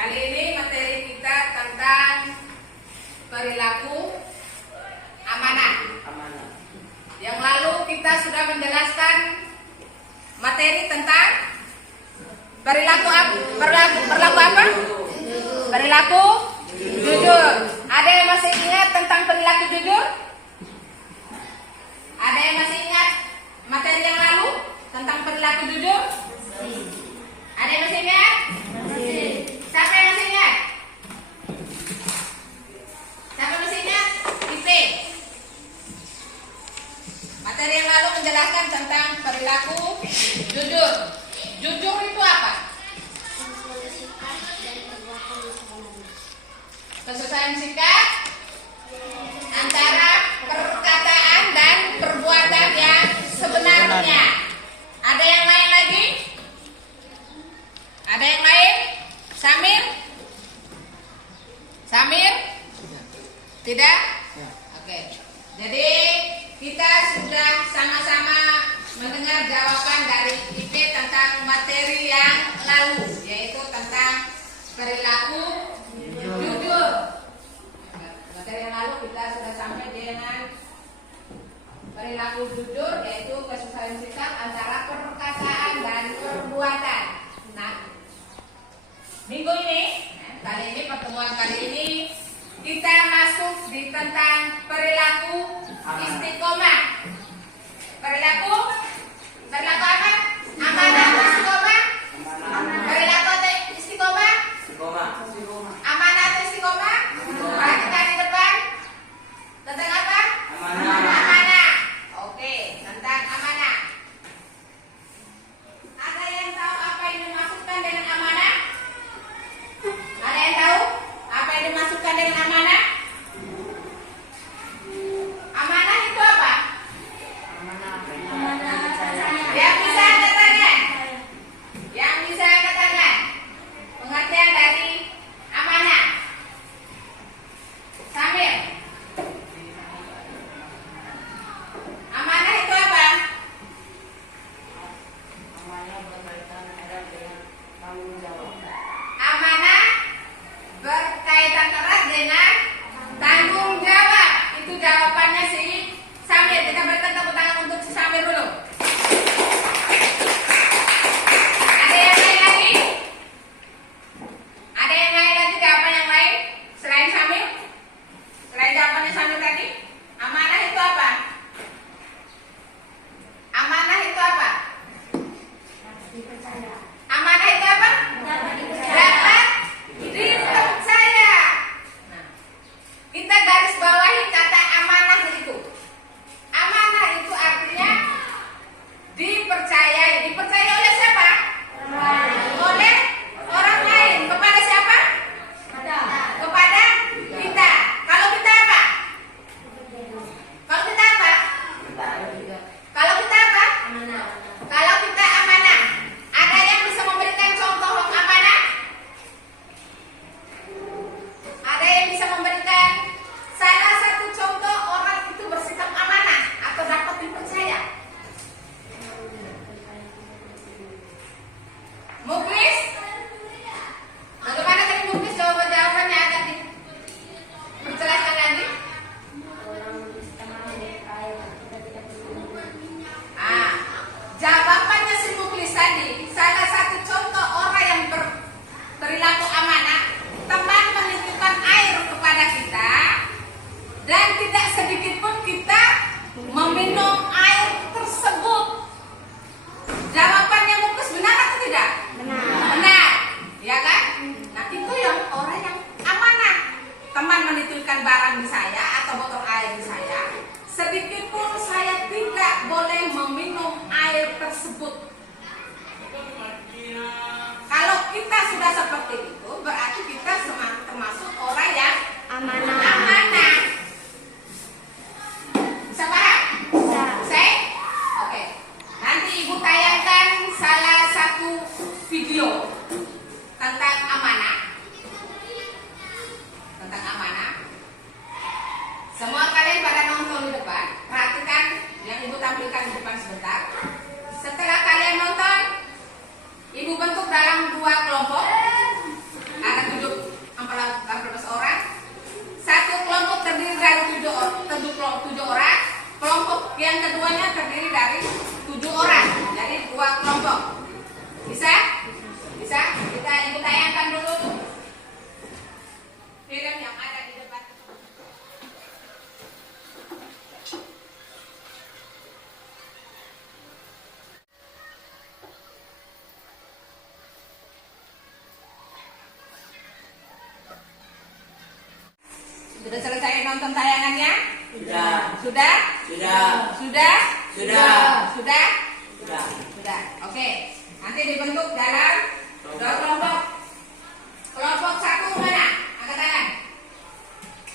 Kali ini materi kita tentang perilaku amanah. Yang lalu kita sudah menjelaskan materi tentang perilaku apa? Perilaku jujur. Ada yang masih ingat tentang perilaku jujur? Ada yang masih ingat materi yang lalu tentang perilaku jujur? Ada yang masih ingat? Siapa yang masih ingat? Siapa yang masih ingat? IP. Materi yang lalu menjelaskan tentang perilaku jujur. Jujur itu apa? Kesesuaian sikap antara perkataan dan perbuatan yang sebenarnya. Ada yang lain lagi? Ada yang lain? Samir? Samir? Tidak? Oke. Jadi kita sudah sama-sama mendengar jawaban dari IP tentang materi yang lalu, yaitu tentang perilaku jujur. Materi yang lalu kita sudah sampai dengan perilaku jujur, yaitu kesesuaian sikap antara perkataan dan perbuatan. Nah, minggu ini, pertemuan kali ini kita masuk di tentang perilaku istiqomah. Perilaku apa? Amanah. Istiqomah. Perilaku istiqomah. Amanah atau istiqomah? Perhatikan di depan. Tentang apa? Amanah. Oke, tentang amanah. Ada yang tahu apa yang dimaksudkan dengan amanah? Ada yang tahu apa yang dimaksudkan dengan amanah? Amanah itu apa? Yang bisa angkat tangan. Yang bisa angkat tangan. Pengertian dari amanah. Sambil. Amanah itu apa? Amanah berkaitan erat dengan tanggung jawab. Itu jawabannya si Samir. Kita berikan tepuk tangan untuk si Samir dulu. Ada yang lain lagi? Ada yang lain lagi jawaban yang lain selain Samir? Selain jawabannya Samir tadi? Amanah itu apa? Amanah itu apa? Amanah itu apa? Dapat dipercaya. Nah, kita garis bawahi kata amanah itu. Amanah itu artinya dipercayai. Dipercaya oleh siapa? Oleh orang lain. Kepada siapa? Kepada kita. Kalau kita apa? Kalau kita apa? Kalau kita apa? Kalau kita amanah. Ada yang bisa memberikan contoh amanah? Ada yang bisa memberikan salah satu contoh orang itu bersikap amanah atau dapat dipercaya? Muklis? Bagaimana tadi Muklis jawabannya agak diperjelaskan lagi? Jawabannya si Muklis tadi, salah satu contoh orang yang berperilaku amanah, teman menitipkan air kepada kita dan tidak sedikit pun kita meminum air tersebut. Jawabannya Muklis benar atau tidak? Benar, ya kan? Nah, itu yang orang yang amanah. Teman menitipkan barang di saya atau botol air di saya, sedikit pun saya tidak boleh meminum air tersebut. Kalau kita sudah seperti itu, berarti Sudah selesai nonton tayangannya? Sudah. Sudah? Sudah. Sudah? Sudah. Sudah? Sudah. Sudah. Oke. Nanti dibentuk dalam dua kelompok. Kelompok satu mana? Angkat tangan.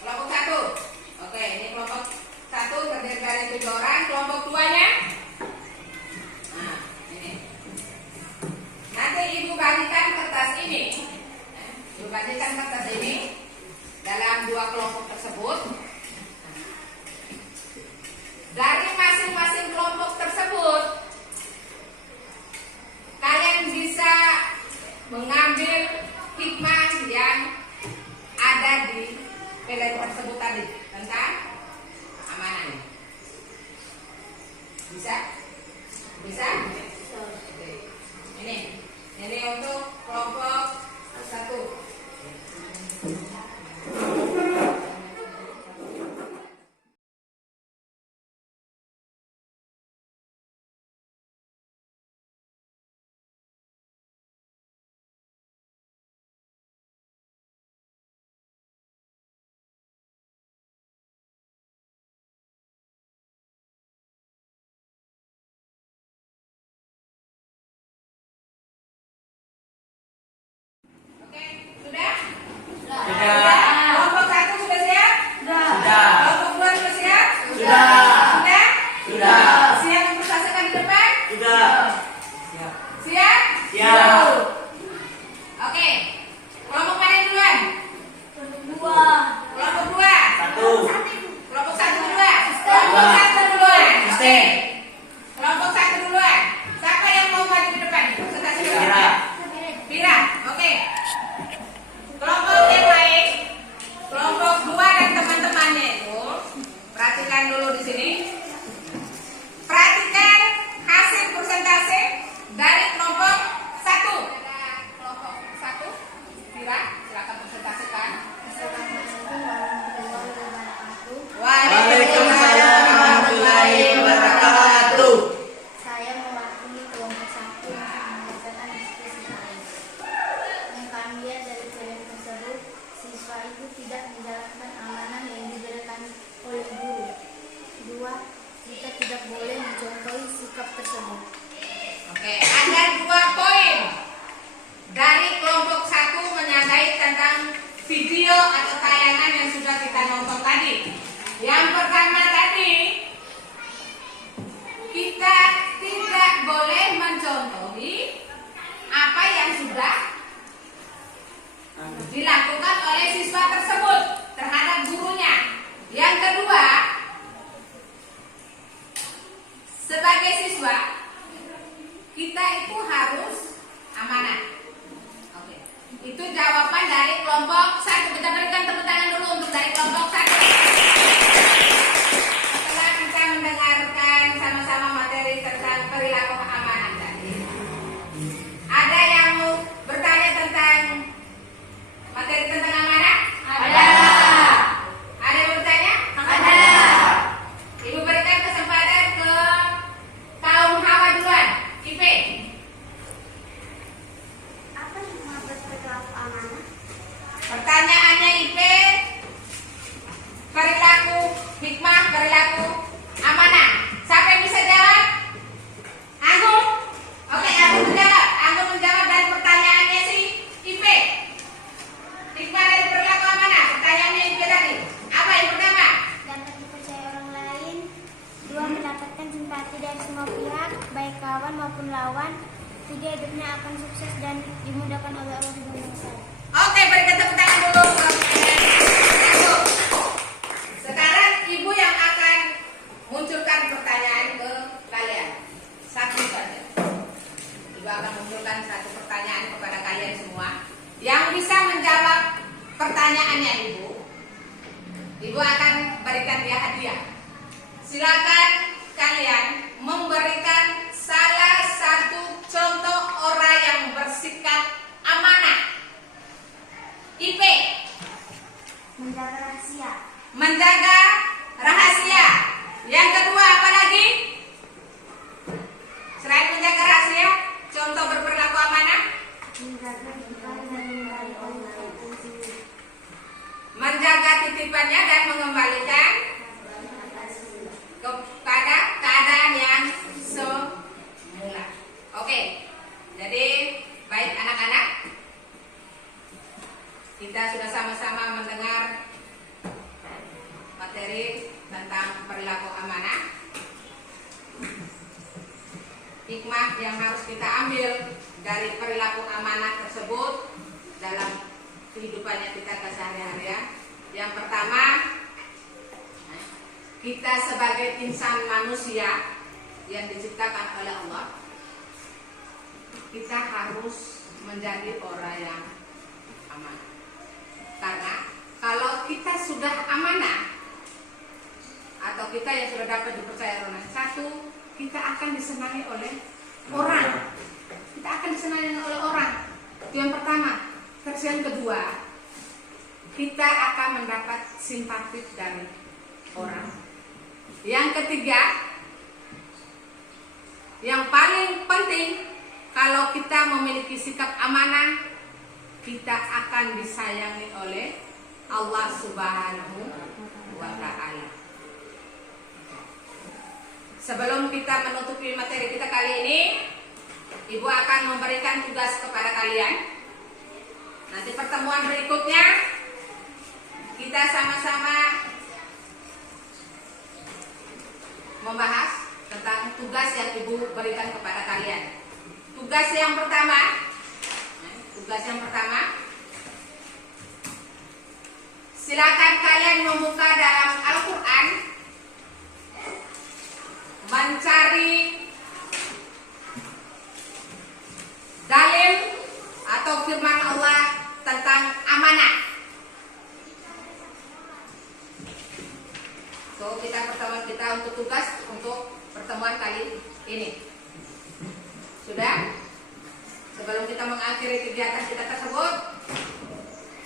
Kelompok satu. Oke, ini kelompok satu terdiri dari 7 orang. Kelompok 2-nya? Nah, ini. Nanti ibu bagikan kertas ini. Ibu bagikan kertas ini dalam 2 kelompok tersebut. Dari masing-masing kelompok tersebut, kalian bisa mengambil hikmah yang ada di pilihan tersebut tadi tentang amanah. Bisa? Bisa? Oke. Ini untuk kelompok 1. Oke, sudah? Sudah. Kelompok 1 sudah siap? Sudah. Kelompok 2 sudah siap? Sudah. Sudah? Sudah. Siap untuk sasaran di depan? Sudah. Siap. Siap? Siap. Oke. Kelompok mana yang duluan? Kelompok 2. 1. Kelompok 1 duluan. Kelompok 1 duluan. Oke. Kelompok 1 duluan. Siapa yang mau maju di depan? Presentasi dulu. Kira. Pira. Oke. Kelompok yang lain, kelompok 2 dan teman-temannya itu, perhatikan dulu di sini. Perhatikan hasil persentase dari kelompok 1. Kelompok 1, Pira, silakan presentasikan. Waalaikumsalam warahmatullahi wabarakatuh. Saya mewakili kelompok 1 untuk mengerjakan diskusi kami. Yang kami lihat dari pilihan tersebut, siswa itu tidak menjalankan amanah yang diberikan oleh guru. 2. Kita tidak boleh mencontohi sikap tersebut. Oke, ada 2 poin dari kelompok 1 menyadari tentang video atau tayangan yang sudah kita nonton tadi. Yang pertama tadi, kita tidak boleh mencontohi apa yang sudah dilakukan oleh siswa tersebut terhadap gurunya. Yang kedua, sebagai siswa, kita itu harus amanah. Oke. Itu jawaban dari kelompok 1. Kita berikan tepuk tangan dulu untuk dari kelompok 1. Setelah kita mendengarkan sama-sama materi tentang perilaku keamanan tadi, ada yang mau bertanya tentang materi tentang amanah? Ada. Ada yang bertanya? Ada. Ibu berikan kesempatan ke kaum Hawa duluan. Ipe. Apa hikmah berperilaku amanah? Pertanyaannya Ipe, hikmah perilaku amanah. Siapa yang bisa jawab? Anggun? Oke, Anggun menjawab. Anggun menjawab dari pertanyaannya si Ipe. Hikmah dari perilaku amanah. Pertanyaannya Ipe tadi. Apa yang pertama? Dapat dipercaya orang lain. 2. Mendapatkan simpati dari semua pihak, baik kawan maupun lawan. 3. Hidupnya akan sukses dan dimudahkan oleh Allah Subhanahu wa Ta'ala. Oke, berikan tepuk tangan dulu. Anggun. Sekarang Ibu yang akan munculkan pertanyaan ke kalian. Satu saja. Ibu akan munculkan satu pertanyaan kepada kalian semua. Yang bisa menjawab pertanyaannya Ibu, Ibu akan berikan dia hadiah. Silakan kalian memberikan salah satu contoh orang yang bersikap amanah. Ipe. Menjaga rahasia. Menjaga rahasia. Yang kedua apa lagi? Selain menjaga rahasia, contoh berperilaku amanah. Menjaga titipan dan mengenali orang lain. Menjaga titipan titipannya dan mengembalikan kepada keadaan yang semula. Oke, jadi baik anak-anak, kita sudah sama-sama mendengar materi tentang perilaku amanah. Hikmah yang harus kita ambil dari perilaku amanah tersebut dalam kehidupannya kita keseharian. Yang pertama, kita sebagai insan manusia yang diciptakan oleh Allah, kita harus menjadi orang yang amanah. Karena kalau kita sudah amanah, atau kita yang sudah dapat dipercaya orang, satu, kita akan disenangi oleh orang. Kita akan disenangi oleh orang. Itu yang pertama. Terus yang kedua, kita akan mendapat simpati dari orang. Yang ketiga, yang paling penting, kalau kita memiliki sikap amanah, kita akan disayangi oleh Allah Subhanahu wa Ta'ala. Sebelum kita menutupi materi kita kali ini, Ibu akan memberikan tugas kepada kalian. Nanti pertemuan berikutnya kita sama-sama membahas tentang tugas yang Ibu berikan kepada kalian. Tugas yang pertama, silakan kalian membuka dalam Al-Quran, mencari dalil atau firman Allah tentang amanah. So, pertemuan kita untuk tugas untuk pertemuan kali ini. Sudah? Sebelum kita mengakhiri kegiatan kita tersebut,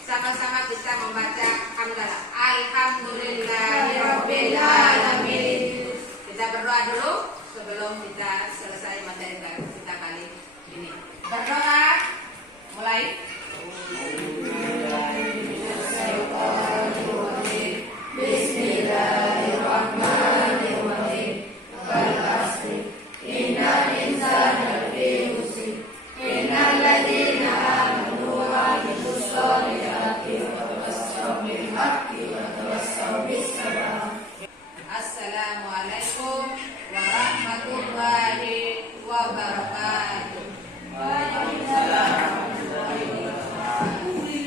sama-sama kita membaca hamdalah. Alhamdulillahirabbil alamin. Kita berdoa dulu sebelum kita selesai materi kita kali ini. Berdoa, mulai. Bismillahirrahmanirrahim. Wal-'asri. Innal insana lafi khusr. Innal ladzina amanu wa 'amilus sholihati wa tawassaw bil haqqi wa tawassaw bis sabr. Assalamualaikum warahmatullahi wabarakatuh.